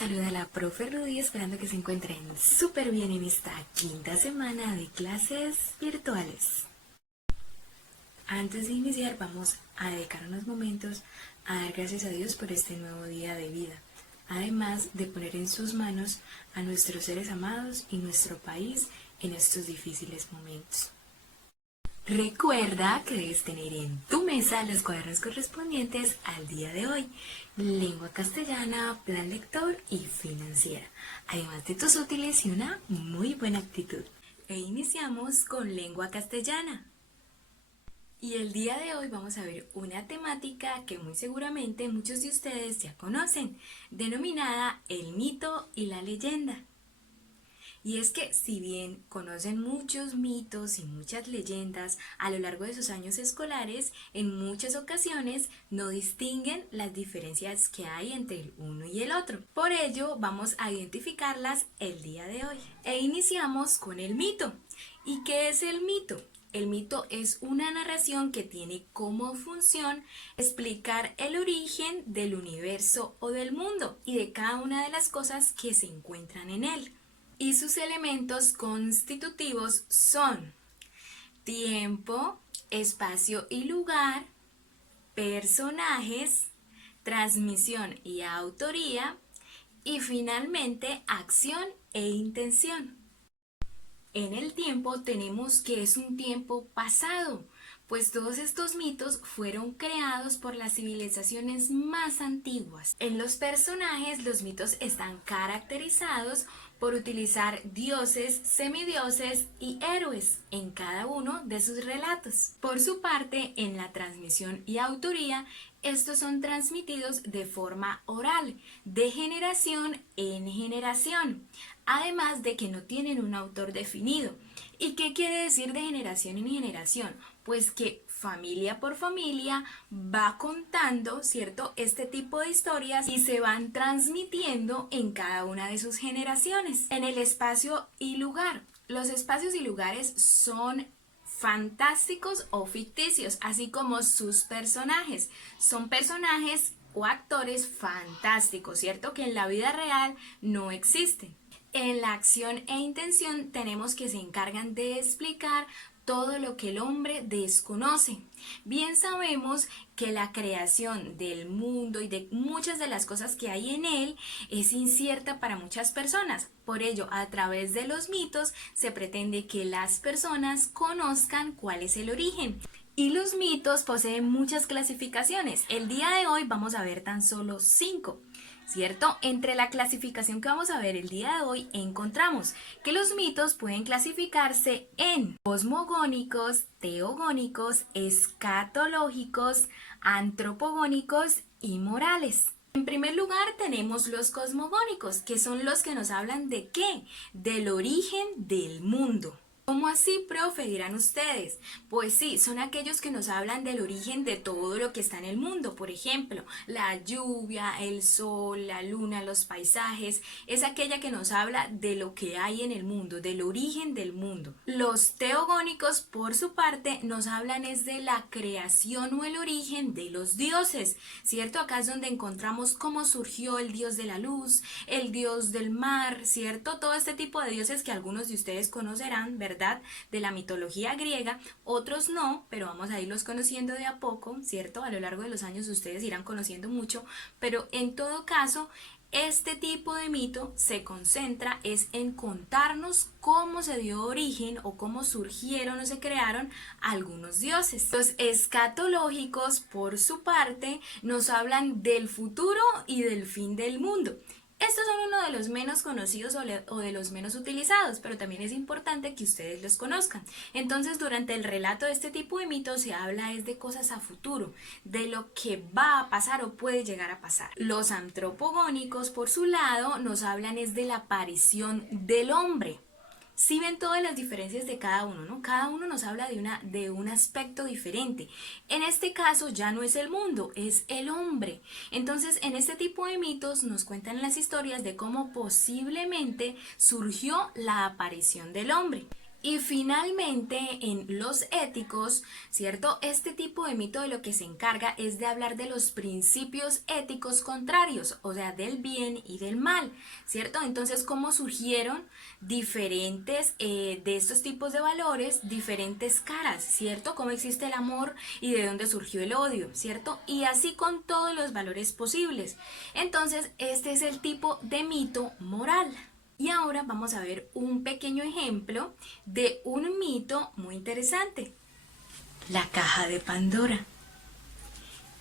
saluda la profe Rudy, esperando que se encuentren súper bien en esta quinta semana de clases virtuales. Antes de iniciar, vamos a dedicar unos momentos a dar gracias a Dios por este nuevo día de vida, además de poner en sus manos a nuestros seres amados y nuestro país en estos difíciles momentos. Recuerda que debes tener en tu mesa los cuadernos correspondientes al día de hoy, lengua castellana, plan lector y financiera, además de tus útiles y una muy buena actitud. E iniciamos con lengua castellana. Y el día de hoy vamos a ver una temática que muy seguramente muchos de ustedes ya conocen, denominada el mito y la leyenda. Y es que si bien conocen muchos mitos y muchas leyendas a lo largo de sus años escolares, en muchas ocasiones no distinguen las diferencias que hay entre el uno y el otro. Por ello vamos a identificarlas el día de hoy. E iniciamos con el mito. ¿Y qué es el mito? El mito es una narración que tiene como función explicar el origen del universo o del mundo y de cada una de las cosas que se encuentran en él. Y sus elementos constitutivos son tiempo, espacio y lugar, personajes, transmisión y autoría, y finalmente acción e intención. En el tiempo tenemos que es un tiempo pasado, pues todos estos mitos fueron creados por las civilizaciones más antiguas. En los personajes, los mitos están caracterizados por utilizar dioses, semidioses y héroes en cada uno de sus relatos. Por su parte, en la transmisión y autoría, estos son transmitidos de forma oral, de generación en generación, además de que no tienen un autor definido. ¿Y qué quiere decir de generación en generación? Pues que familia por familia va contando, ¿cierto?, este tipo de historias y se van transmitiendo en cada una de sus generaciones. En el espacio y lugar. Los espacios y lugares son fantásticos o ficticios, así como sus personajes. Son personajes o actores fantásticos, ¿cierto?, que en la vida real no existen. En la acción e intención tenemos que se encargan de explicar todo lo que el hombre desconoce. Bien sabemos que la creación del mundo y de muchas de las cosas que hay en él es incierta para muchas personas. Por ello, a través de los mitos se pretende que las personas conozcan cuál es el origen. Y los mitos poseen muchas clasificaciones. El día de hoy vamos a ver tan solo 5. ¿Cierto? Entre la clasificación que vamos a ver el día de hoy encontramos que los mitos pueden clasificarse en cosmogónicos, teogónicos, escatológicos, antropogónicos y morales. En primer lugar tenemos los cosmogónicos, que son los que nos hablan de ¿qué? Del origen del mundo. ¿Cómo así, profe?, dirán ustedes. Pues sí, son aquellos que nos hablan del origen de todo lo que está en el mundo. Por ejemplo, la lluvia, el sol, la luna, los paisajes. Es aquella que nos habla de lo que hay en el mundo, del origen del mundo. Los teogónicos, por su parte, nos hablan es de la creación o el origen de los dioses, ¿cierto? Acá es donde encontramos cómo surgió el dios de la luz, el dios del mar, ¿cierto? Todo este tipo de dioses que algunos de ustedes conocerán, ¿verdad?, de la mitología griega, otros no, pero vamos a irlos conociendo de a poco, ¿cierto? A lo largo de los años ustedes irán conociendo mucho, pero en todo caso, este tipo de mito se concentra es en contarnos cómo se dio origen o cómo surgieron o se crearon algunos dioses. Los escatológicos, por su parte, nos hablan del futuro y del fin del mundo. Estos son uno de los menos conocidos o de los menos utilizados, pero también es importante que ustedes los conozcan. Entonces, durante el relato de este tipo de mitos se habla es de cosas a futuro, de lo que va a pasar o puede llegar a pasar. Los antropogónicos, por su lado, nos hablan es de la aparición del hombre. Sí ven todas las diferencias de cada uno, ¿no? Cada uno nos habla de un aspecto diferente. En este caso ya no es el mundo, es el hombre. Entonces, en este tipo de mitos nos cuentan las historias de cómo posiblemente surgió la aparición del hombre. Y finalmente, en los éticos, ¿cierto? Este tipo de mito de lo que se encarga es de hablar de los principios éticos contrarios, o sea, del bien y del mal, ¿cierto? Entonces, cómo surgieron diferentes de estos tipos de valores, diferentes caras, ¿cierto? Cómo existe el amor y de dónde surgió el odio, ¿cierto? Y así con todos los valores posibles. Entonces, este es el tipo de mito moral. Y ahora vamos a ver un pequeño ejemplo de un mito muy interesante. La caja de Pandora.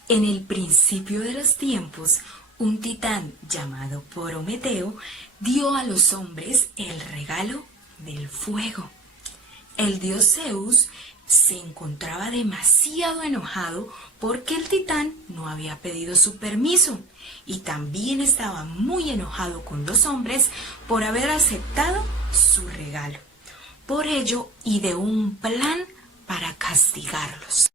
En el principio de los tiempos, un titán llamado Prometeo dio a los hombres el regalo del fuego. El dios Zeus se encontraba demasiado enojado porque el titán no había pedido su permiso y también estaba muy enojado con los hombres por haber aceptado su regalo. Por ello ideó un plan para castigarlos.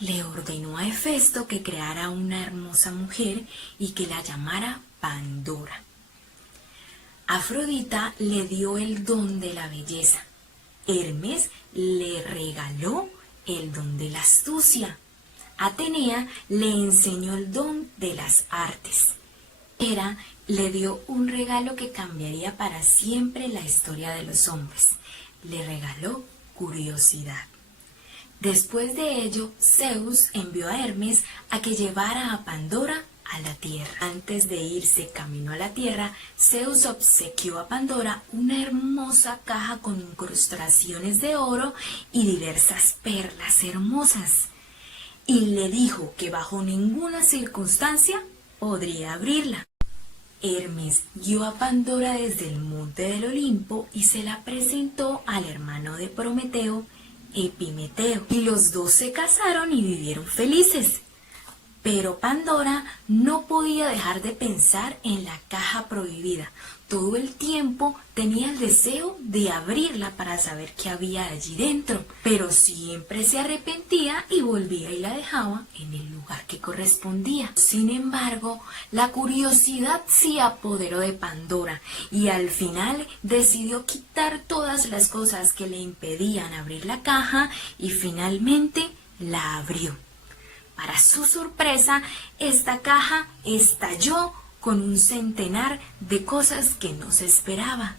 Le ordenó a Hefesto que creara una hermosa mujer y que la llamara Pandora. Afrodita le dio el don de la belleza. Hermes le regaló el don de la astucia. Atenea le enseñó el don de las artes. Hera le dio un regalo que cambiaría para siempre la historia de los hombres. Le regaló curiosidad. Después de ello, Zeus envió a Hermes a que llevara a Pandora a la tierra. Antes de irse camino a la tierra, Zeus obsequió a Pandora una hermosa caja con incrustaciones de oro y diversas perlas hermosas. Y le dijo que bajo ninguna circunstancia podría abrirla. Hermes guió a Pandora desde el monte del Olimpo y se la presentó al hermano de Prometeo, Epimeteo, y los dos se casaron y vivieron felices. Pero Pandora no podía dejar de pensar en la caja prohibida. Todo el tiempo tenía el deseo de abrirla para saber qué había allí dentro, pero siempre se arrepentía y volvía y la dejaba en el lugar que correspondía. Sin embargo, la curiosidad se apoderó de Pandora y al final decidió quitar todas las cosas que le impedían abrir la caja y finalmente la abrió. Para su sorpresa, esta caja estalló con un centenar de cosas que no se esperaba.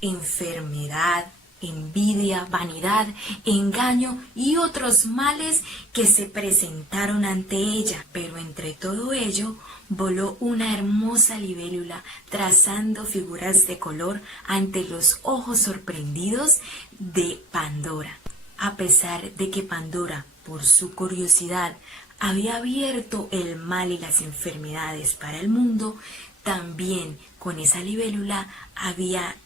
Enfermedad, envidia, vanidad, engaño y otros males que se presentaron ante ella. Pero entre todo ello, voló una hermosa libélula trazando figuras de color ante los ojos sorprendidos de Pandora. A pesar de que Pandora, por su curiosidad, había abierto el mal y las enfermedades para el mundo, también con esa libélula había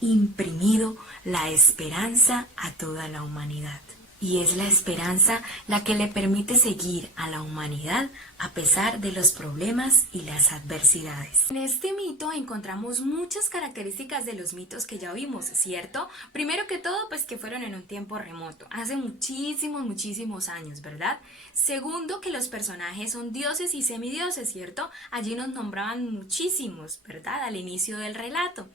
imprimido la esperanza a toda la humanidad. Y es la esperanza la que le permite seguir a la humanidad a pesar de los problemas y las adversidades. En este mito encontramos muchas características de los mitos que ya vimos, ¿cierto? Primero que todo, pues que fueron en un tiempo remoto, hace muchísimos años, ¿verdad? Segundo, que los personajes son dioses y semidioses, ¿cierto? Allí nos nombraban muchísimos, ¿verdad? Al inicio del relato.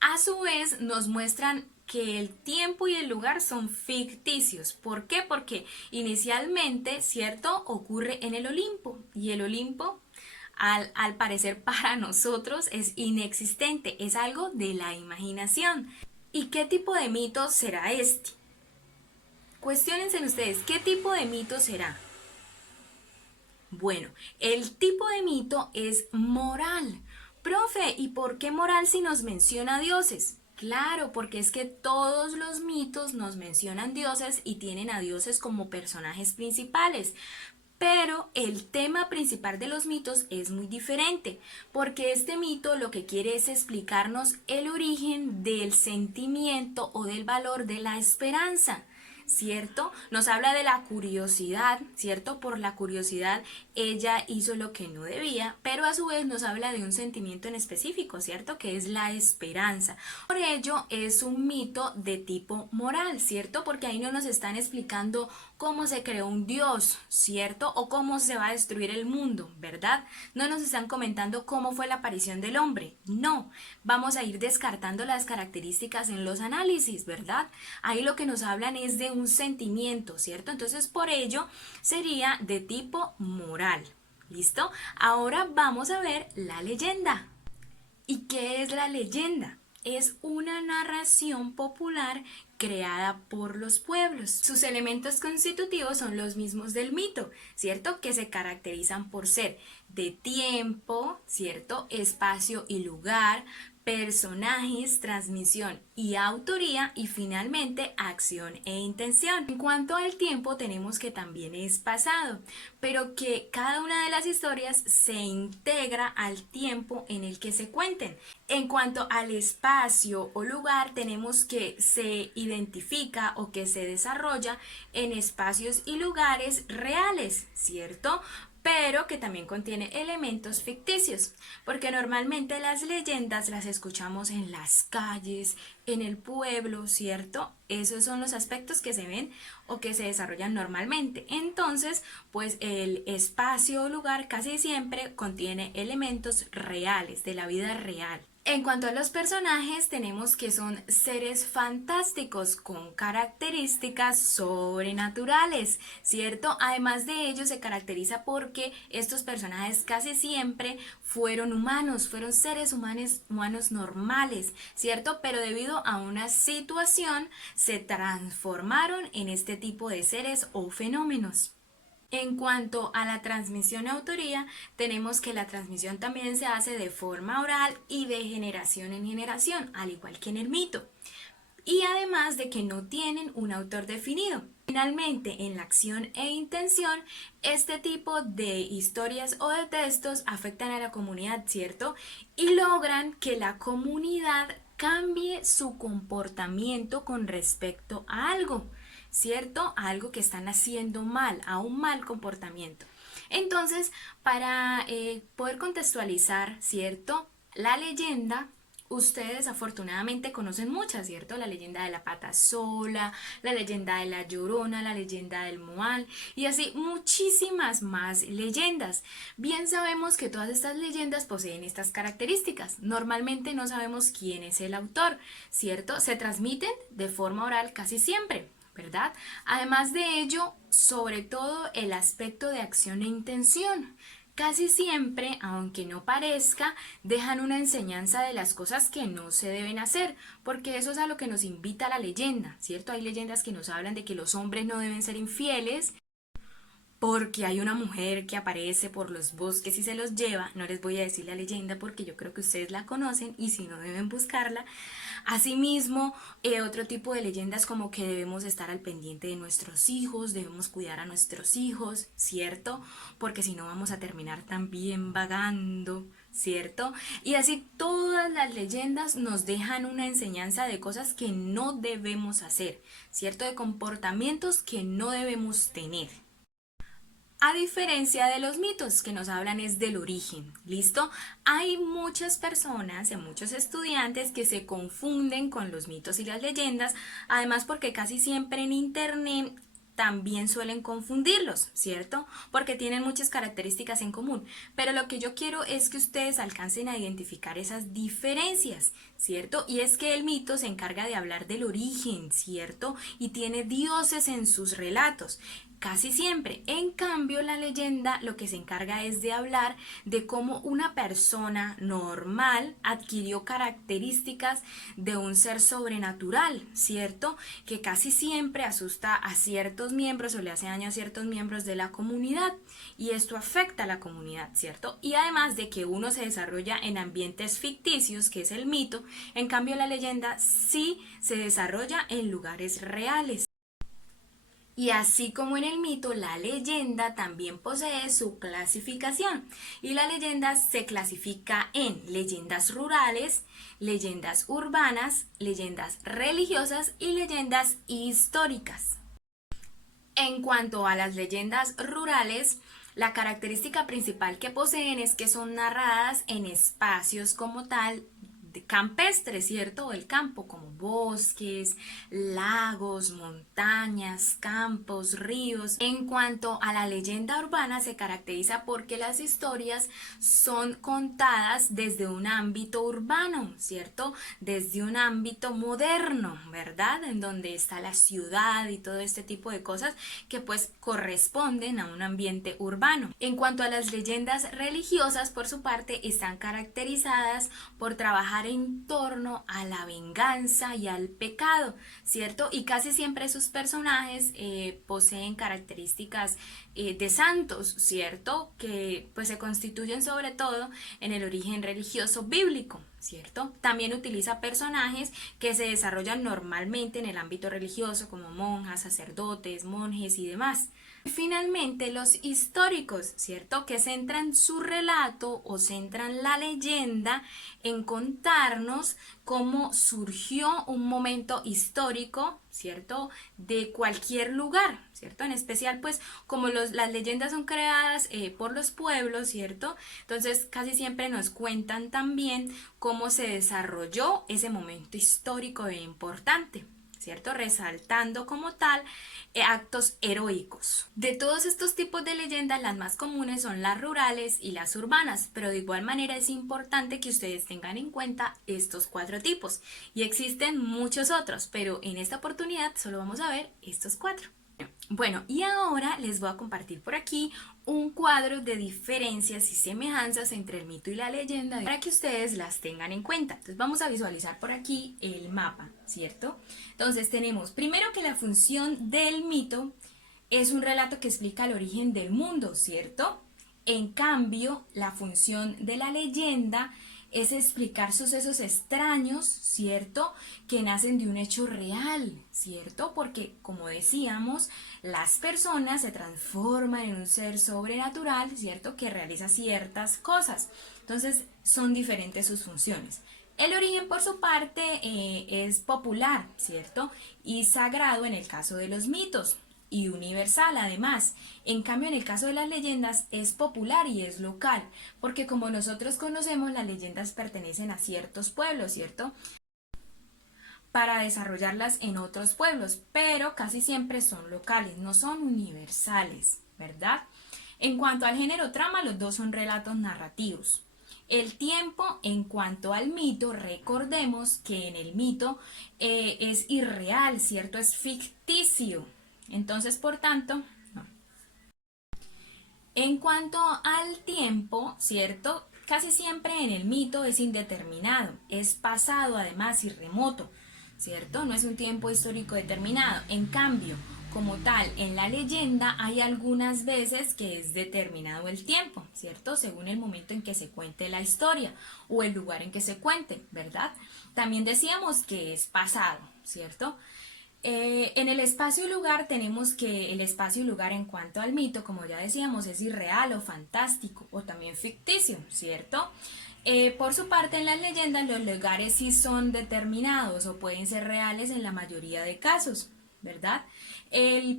A su vez, nos muestran que el tiempo y el lugar son ficticios. ¿Por qué? Porque inicialmente, ¿cierto?, ocurre en el Olimpo, y el Olimpo, al parecer para nosotros, es inexistente, es algo de la imaginación. ¿Y qué tipo de mito será este? Cuestiónense ustedes, ¿qué tipo de mito será? Bueno, el tipo de mito es moral. Profe, ¿y por qué moral si nos menciona dioses? Claro, porque es que todos los mitos nos mencionan dioses y tienen a dioses como personajes principales. Pero el tema principal de los mitos es muy diferente, porque este mito lo que quiere es explicarnos el origen del sentimiento o del valor de la esperanza. ¿cierto? Nos habla de la curiosidad, ¿cierto? Por la curiosidad ella hizo lo que no debía, pero a su vez nos habla de un sentimiento en específico, ¿cierto? Que es la esperanza. Por ello es un mito de tipo moral, ¿cierto? Porque ahí no nos están explicando cómo se creó un dios, ¿cierto? O cómo se va a destruir el mundo, ¿verdad? No nos están comentando cómo fue la aparición del hombre, no. Vamos a ir descartando las características en los análisis, ¿verdad? Ahí lo que nos hablan es de un sentimiento, ¿cierto? Entonces por ello sería de tipo moral. ¿Listo? Ahora vamos a ver la leyenda. ¿Y qué es la leyenda? Es una narración popular creada por los pueblos. Sus elementos constitutivos son los mismos del mito, ¿cierto? Que se caracterizan por ser de tiempo, ¿cierto? Espacio y lugar, personajes, transmisión y autoría, y finalmente acción e intención. En cuanto al tiempo, tenemos que también es pasado, pero que cada una de las historias se integra al tiempo en el que se cuenten. En cuanto al espacio o lugar, tenemos que se identifica o que se desarrolla en espacios y lugares reales, ¿cierto? Pero que también contiene elementos ficticios, porque normalmente las leyendas las escuchamos en las calles, en el pueblo, ¿cierto? Esos son los aspectos que se ven o que se desarrollan normalmente. Entonces, pues el espacio o lugar casi siempre contiene elementos reales, de la vida real. En cuanto a los personajes, tenemos que son seres fantásticos con características sobrenaturales, ¿cierto? Además de ello, se caracteriza porque estos personajes casi siempre fueron humanos, fueron seres humanos normales, ¿cierto? Pero debido a una situación, se transformaron en este tipo de seres o fenómenos. En cuanto a la transmisión a autoría, tenemos que la transmisión también se hace de forma oral y de generación en generación, al igual que en el mito. Y además de que no tienen un autor definido. Finalmente, en la acción e intención, este tipo de historias o de textos afectan a la comunidad, ¿cierto? Y logran que la comunidad cambie su comportamiento con respecto a algo, ¿cierto? A algo que están haciendo mal, a un mal comportamiento. Entonces, para poder contextualizar, ¿cierto? La leyenda, ustedes afortunadamente conocen muchas, ¿cierto? La leyenda de la pata sola, la leyenda de la Llorona, la leyenda del Moal y así muchísimas más leyendas. Bien sabemos que todas estas leyendas poseen estas características. Normalmente no sabemos quién es el autor, ¿cierto? Se transmiten de forma oral casi siempre, ¿verdad? Además de ello, sobre todo el aspecto de acción e intención. Casi siempre, aunque no parezca, dejan una enseñanza de las cosas que no se deben hacer, porque eso es a lo que nos invita la leyenda, ¿cierto? Hay leyendas que nos hablan de que los hombres no deben ser infieles, porque hay una mujer que aparece por los bosques y se los lleva. No les voy a decir la leyenda porque yo creo que ustedes la conocen y si no deben buscarla. Asimismo, otro tipo de leyendas como que debemos estar al pendiente de nuestros hijos, debemos cuidar a nuestros hijos, ¿cierto? Porque si no vamos a terminar también vagando, ¿cierto? Y así todas las leyendas nos dejan una enseñanza de cosas que no debemos hacer, ¿cierto? De comportamientos que no debemos tener. A diferencia de los mitos que nos hablan es del origen, ¿listo? Hay muchas personas y muchos estudiantes que se confunden con los mitos y las leyendas, además porque casi siempre en internet también suelen confundirlos, ¿cierto? Porque tienen muchas características en común. Pero lo que yo quiero es que ustedes alcancen a identificar esas diferencias, ¿cierto? Y es que el mito se encarga de hablar del origen, ¿cierto? Y tiene dioses en sus relatos. Casi siempre. En cambio, la leyenda lo que se encarga es de hablar de cómo una persona normal adquirió características de un ser sobrenatural, ¿cierto? Que casi siempre asusta a ciertos miembros o le hace daño a ciertos miembros de la comunidad y esto afecta a la comunidad, ¿cierto? Y además de que uno se desarrolla en ambientes ficticios, que es el mito, en cambio la leyenda sí se desarrolla en lugares reales. Y así como en el mito, la leyenda también posee su clasificación. Y la leyenda se clasifica en leyendas rurales, leyendas urbanas, leyendas religiosas y leyendas históricas. En cuanto a las leyendas rurales, la característica principal que poseen es que son narradas en espacios como tal campestres, ¿cierto? El campo, como bosques, lagos, montañas, campos, ríos. En cuanto a la leyenda urbana, se caracteriza porque las historias son contadas desde un ámbito urbano, ¿cierto? Desde un ámbito moderno, ¿verdad? En donde está la ciudad y todo este tipo de cosas que pues corresponden a un ambiente urbano. En cuanto a las leyendas religiosas, por su parte, están caracterizadas por trabajar en torno a la venganza y al pecado, ¿cierto? Y casi siempre sus personajes poseen características de santos, ¿cierto? Que pues se constituyen sobre todo en el origen religioso bíblico, ¿cierto? También utiliza personajes que se desarrollan normalmente en el ámbito religioso, como monjas, sacerdotes, monjes y demás. Finalmente, los históricos, ¿cierto? Que centran su relato o centran la leyenda en contarnos cómo surgió un momento histórico, ¿cierto? De cualquier lugar, ¿cierto? En especial, pues, como las leyendas son creadas por los pueblos, ¿cierto? Entonces, casi siempre nos cuentan también cómo se desarrolló ese momento histórico e importante, ¿cierto? Resaltando como tal actos heroicos. De todos estos tipos de leyendas, las más comunes son las rurales y las urbanas, pero de igual manera es importante que ustedes tengan en cuenta estos 4 tipos. Y existen muchos otros, pero en esta oportunidad solo vamos a ver estos 4. Bueno, y ahora les voy a compartir por aquí un cuadro de diferencias y semejanzas entre el mito y la leyenda para que ustedes las tengan en cuenta. Entonces vamos a visualizar por aquí el mapa, ¿cierto? Entonces tenemos primero que la función del mito es un relato que explica el origen del mundo, ¿cierto? En cambio, la función de la leyenda es explicar sucesos extraños, ¿cierto? Que nacen de un hecho real, ¿cierto? Porque, como decíamos, las personas se transforman en un ser sobrenatural, ¿cierto? Que realiza ciertas cosas. Entonces, son diferentes sus funciones. El origen, por su parte, es popular, ¿cierto? Y sagrado en el caso de los mitos. Y universal además. En cambio, en el caso de las leyendas es popular y es local, porque como nosotros conocemos, las leyendas pertenecen a ciertos pueblos, ¿cierto? Para desarrollarlas en otros pueblos, pero casi siempre son locales, no son universales, ¿verdad? En cuanto al género trama, los dos son relatos narrativos. El tiempo, en cuanto al mito, recordemos que en el mito es irreal, ¿cierto? Es ficticio. Entonces, por tanto, no. En cuanto al tiempo, ¿cierto? Casi siempre en el mito es indeterminado, es pasado además y remoto, ¿cierto? No es un tiempo histórico determinado. En cambio, como tal, en la leyenda hay algunas veces que es determinado el tiempo, ¿cierto? Según el momento en que se cuente la historia o el lugar en que se cuente, ¿verdad? También decíamos que es pasado, ¿cierto? En el espacio y lugar tenemos que el espacio y lugar en cuanto al mito, como ya decíamos, es irreal o fantástico o también ficticio, ¿cierto? Por su parte, en las leyendas los lugares sí son determinados o pueden ser reales en la mayoría de casos, ¿verdad?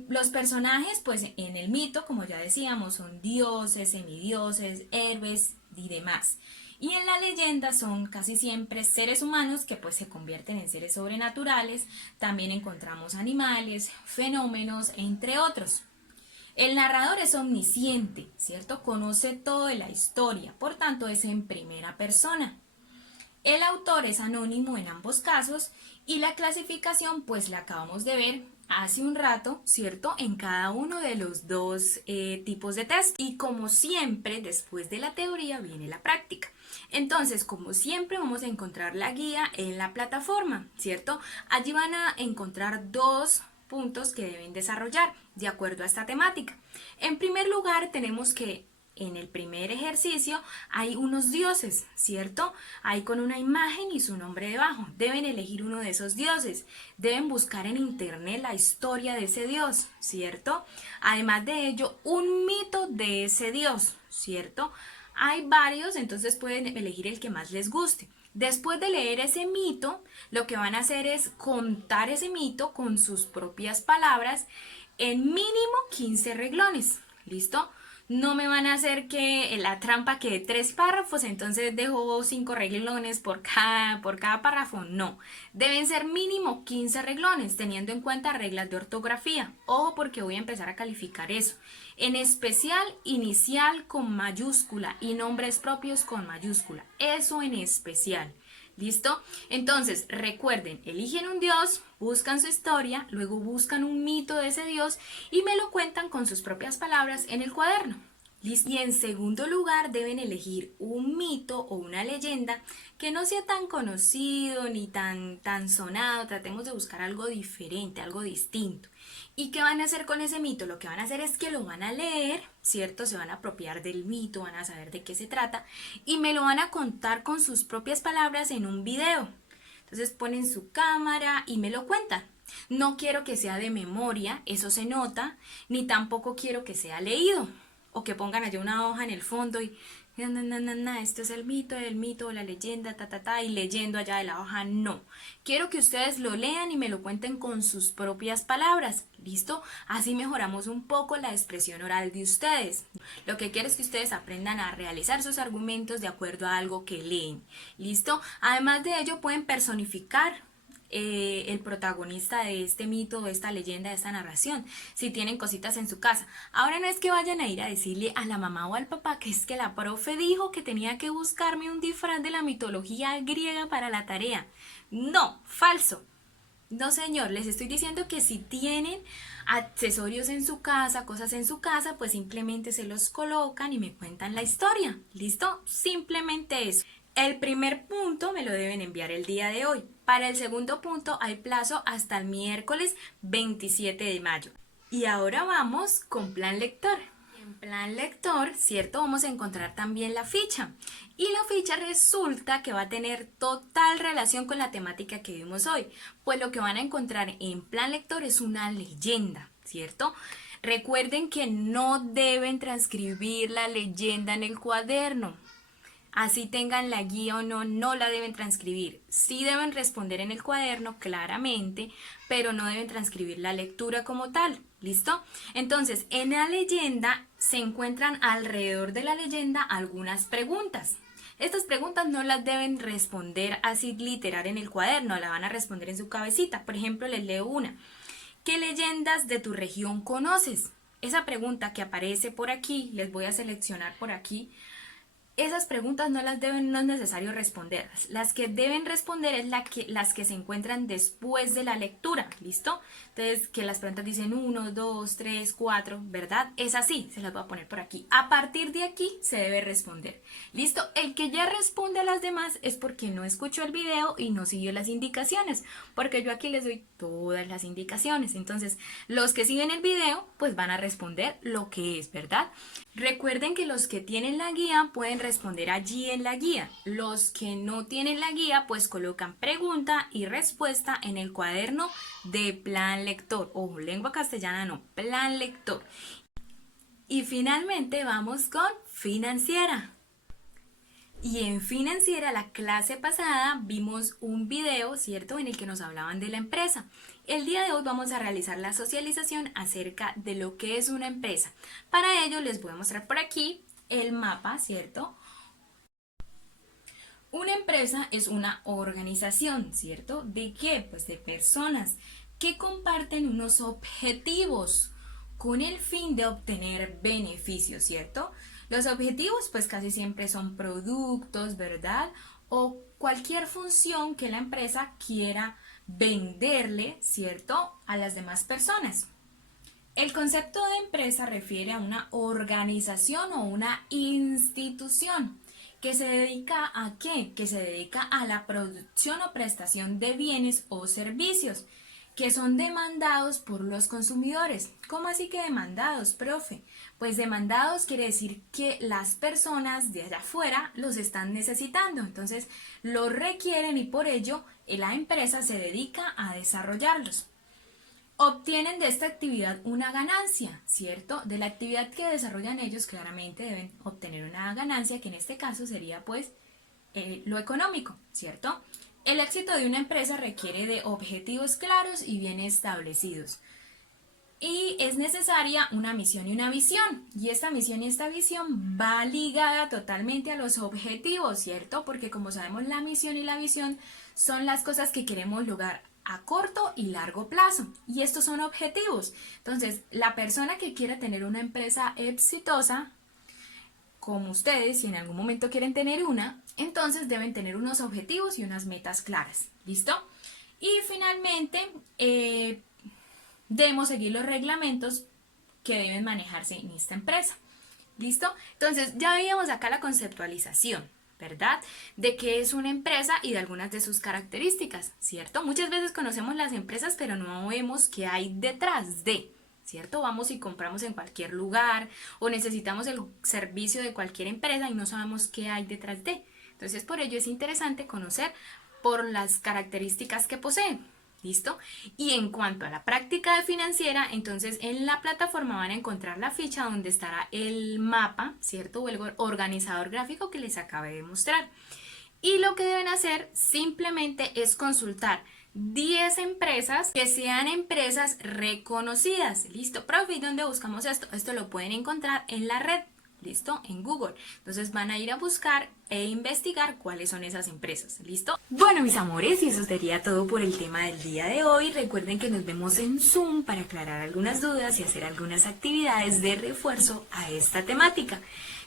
Los personajes, pues en el mito, como ya decíamos, son dioses, semidioses, héroes y demás. Y en la leyenda son casi siempre seres humanos que pues se convierten en seres sobrenaturales. También encontramos animales, fenómenos, entre otros. El narrador es omnisciente, ¿cierto? Conoce todo de la historia, por tanto es en primera persona. El autor es anónimo en ambos casos y la clasificación pues la acabamos de ver hace un rato, ¿cierto? En cada uno de los dos tipos de test. Y como siempre, después de la teoría viene la práctica. Entonces, como siempre, vamos a encontrar la guía en la plataforma, ¿cierto? Allí van a encontrar 2 puntos que deben desarrollar de acuerdo a esta temática. En primer lugar, tenemos que en el primer ejercicio hay unos dioses, ¿cierto? Hay con una imagen y su nombre debajo. Deben elegir uno de esos dioses. Deben buscar en internet la historia de ese dios, ¿cierto? Además de ello, un mito de ese dios, ¿cierto? Hay varios, entonces pueden elegir el que más les guste. Después de leer ese mito, lo que van a hacer es contar ese mito con sus propias palabras en mínimo 15 renglones. ¿Listo? No me van a hacer que la trampa quede 3 párrafos, entonces dejo 5 renglones por cada párrafo. No, deben ser mínimo 15 renglones, teniendo en cuenta reglas de ortografía. Ojo, porque voy a empezar a calificar eso. En especial, inicial con mayúscula y nombres propios con mayúscula. Eso en especial. ¿Listo? Entonces, recuerden, eligen un dios, buscan su historia, luego buscan un mito de ese dios y me lo cuentan con sus propias palabras en el cuaderno. ¿Listo? Y en segundo lugar, deben elegir un mito o una leyenda que no sea tan conocido ni tan sonado. Tratemos de buscar algo diferente, algo distinto. ¿Y qué van a hacer con ese mito? Lo que van a hacer es que lo van a leer, ¿cierto? Se van a apropiar del mito, van a saber de qué se trata y me lo van a contar con sus propias palabras en un video. Entonces ponen su cámara y me lo cuentan. No quiero que sea de memoria, eso se nota, ni tampoco quiero que sea leído o que pongan allá una hoja en el fondo y esto es el mito, la leyenda, y leyendo allá de la hoja, no. Quiero que ustedes lo lean y me lo cuenten con sus propias palabras, ¿listo? Así mejoramos un poco la expresión oral de ustedes. Lo que quiero es que ustedes aprendan a realizar sus argumentos de acuerdo a algo que leen, ¿listo? Además de ello, pueden personificar el protagonista de este mito, de esta leyenda, de esta narración, si tienen cositas en su casa. Ahora no es que vayan a ir a decirle a la mamá o al papá que es que la profe dijo que tenía que buscarme un disfraz de la mitología griega para la tarea. No, falso. No, señor, les estoy diciendo que si tienen accesorios en su casa, cosas en su casa, pues simplemente se los colocan y me cuentan la historia. ¿Listo? Simplemente eso. El primer punto me lo deben enviar el día de hoy. Para el segundo punto hay plazo hasta el miércoles 27 de mayo. Y ahora vamos con plan lector. En plan lector, ¿cierto? Vamos a encontrar también la ficha. Y la ficha resulta que va a tener total relación con la temática que vimos hoy. Pues lo que van a encontrar en plan lector es una leyenda, ¿cierto? Recuerden que no deben transcribir la leyenda en el cuaderno. Así tengan la guía o no, no la deben transcribir. Sí deben responder en el cuaderno, claramente, pero no deben transcribir la lectura como tal. ¿Listo? Entonces, en la leyenda se encuentran alrededor de la leyenda algunas preguntas. Estas preguntas no las deben responder así literal en el cuaderno, la van a responder en su cabecita. Por ejemplo, les leo una. ¿Qué leyendas de tu región conoces? Esa pregunta que aparece por aquí, les voy a seleccionar por aquí. Esas preguntas no es necesario responderlas. Las que deben responder es las que se encuentran después de la lectura, ¿listo? Entonces, que las preguntas dicen 1, 2, 3, 4, ¿verdad? Es así, se las voy a poner por aquí. A partir de aquí se debe responder. ¿Listo? El que ya responde a las demás es porque no escuchó el video y no siguió las indicaciones, porque yo aquí les doy todas las indicaciones. Entonces, los que siguen el video, pues van a responder lo que es, ¿verdad? Recuerden que los que tienen la guía pueden responder allí en la guía. Los que no tienen la guía pues colocan pregunta y respuesta en el cuaderno de plan lector. Ojo, lengua castellana no, plan lector. Y finalmente vamos con financiera. Y en financiera, la clase pasada vimos un video, ¿cierto?, en el que nos hablaban de la empresa. El día de hoy vamos a realizar la socialización acerca de lo que es una empresa. Para ello les voy a mostrar por aquí el mapa, ¿cierto? Una empresa es una organización, ¿cierto? ¿De qué? Pues de personas que comparten unos objetivos con el fin de obtener beneficios, ¿cierto? Los objetivos pues casi siempre son productos, ¿verdad? O cualquier función que la empresa quiera venderle, ¿cierto?, a las demás personas. El concepto de empresa refiere a una organización o una institución que se dedica ¿a qué? Que se dedica a la producción o prestación de bienes o servicios que son demandados por los consumidores. ¿Cómo así que demandados, profe? Pues demandados quiere decir que las personas de allá afuera los están necesitando, entonces los requieren y por ello la empresa se dedica a desarrollarlos. Obtienen de esta actividad una ganancia, ¿cierto? De la actividad que desarrollan ellos claramente deben obtener una ganancia que en este caso sería pues lo económico, ¿cierto? El éxito de una empresa requiere de objetivos claros y bien establecidos. Y es necesaria una misión y una visión. Y esta misión y esta visión va ligada totalmente a los objetivos, ¿cierto? Porque como sabemos, la misión y la visión son las cosas que queremos lograr a corto y largo plazo. Y estos son objetivos. Entonces, la persona que quiera tener una empresa exitosa, como ustedes, si en algún momento quieren tener una, entonces deben tener unos objetivos y unas metas claras. ¿Listo? Y finalmente, debemos seguir los reglamentos que deben manejarse en esta empresa. ¿Listo? Entonces, ya veíamos acá la conceptualización, ¿verdad? De qué es una empresa y de algunas de sus características, ¿cierto? Muchas veces conocemos las empresas, pero no vemos qué hay detrás de, ¿cierto? Vamos y compramos en cualquier lugar o necesitamos el servicio de cualquier empresa y no sabemos qué hay detrás de. Entonces, por ello es interesante conocer por las características que poseen. ¿Listo? Y en cuanto a la práctica de financiera, entonces en la plataforma van a encontrar la ficha donde estará el mapa, ¿cierto? O el organizador gráfico que les acabé de mostrar. Y lo que deben hacer simplemente es consultar 10 empresas que sean empresas reconocidas. ¿Listo? Profe, ¿y dónde buscamos esto? Esto lo pueden encontrar en la red. ¿Listo? En Google. Entonces van a ir a buscar e investigar cuáles son esas empresas. ¿Listo? Bueno, mis amores, y eso sería todo por el tema del día de hoy. Recuerden que nos vemos en Zoom para aclarar algunas dudas y hacer algunas actividades de refuerzo a esta temática.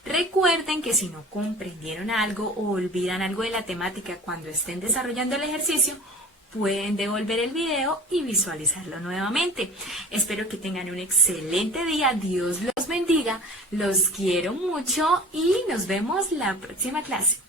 Recuerden que si no comprendieron algo o olvidan algo de la temática cuando estén desarrollando el ejercicio, pueden devolver el video y visualizarlo nuevamente. Espero que tengan un excelente día. Dios los bendiga. Los quiero mucho y nos vemos la próxima clase.